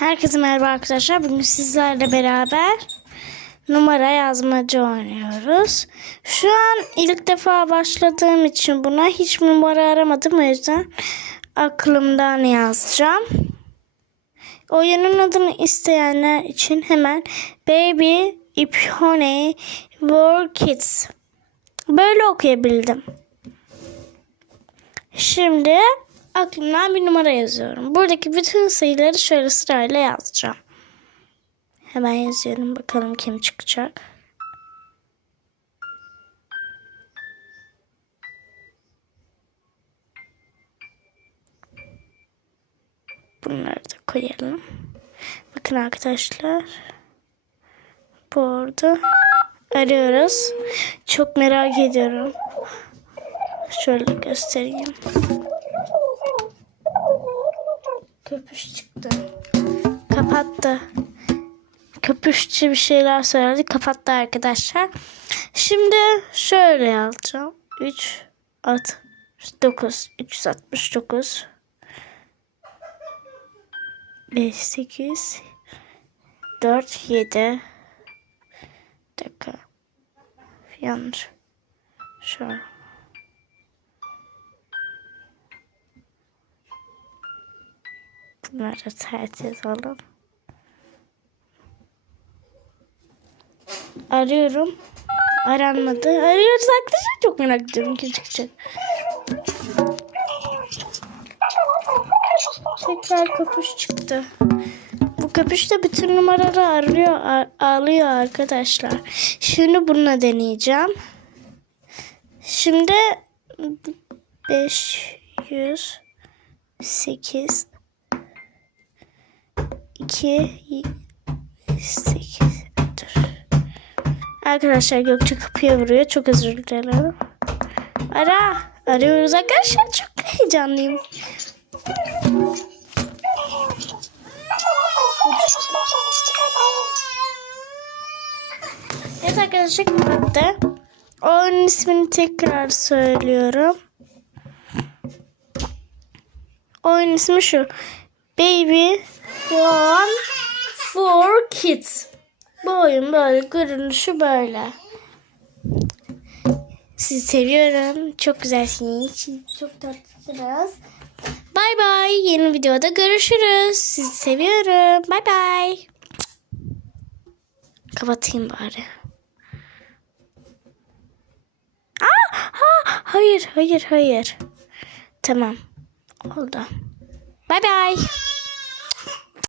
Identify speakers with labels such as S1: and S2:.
S1: Herkese merhaba arkadaşlar. Bugün sizlerle beraber numara yazmacı oynuyoruz. Şu an ilk defa başladığım için buna hiç numara aramadım. O yüzden aklımdan yazacağım. Oyunun adını isteyenler için hemen Baby Ipone War Kids. Böyle okuyabildim. Şimdi aklımdan bir numara yazıyorum. Buradaki bütün sayıları şöyle sırayla yazacağım. Hemen yazıyorum. Bakalım kim çıkacak. Bunları da koyalım. Bakın arkadaşlar. Bu arada arıyoruz. Çok merak ediyorum. Şöyle göstereyim. Kapattı. Köpüşçü bir şeyler söyledi. Kapattı arkadaşlar. Şimdi şöyle yazacağım. 3 69 369 5 8 4 7 dakika. Yanlış. Şöyle. Bunları ters yazalım. Arıyorum. Aranmadı. Arıyoruz arkadaşlar. Çok merak ediyorum kim çıkacak. Tekrar kapış çıktı. Bu köpüş de bütün numaraları arıyor, a- alıyor arkadaşlar. Şimdi bununla deneyeceğim. Şimdi 500 8 2 8 dur. Arkadaşlar Gökçe kapıya vuruyor. Çok özür dilerim. Ara. Arıyoruz arkadaşlar. Çok heyecanlıyım. Evet arkadaşlar kapattı. Onun ismini tekrar söylüyorum. Oyun ismi şu. Baby One for Kids. Bu oyun böyle görünüşü böyle. Sizi seviyorum. Çok güzelsiniz. Çok tatlısınız. Bay bay. Yeni videoda görüşürüz. Sizi seviyorum. Bay bay. Kapatayım bari. Aa, ha, hayır, hayır, hayır. Tamam. Oldu. Bay bay.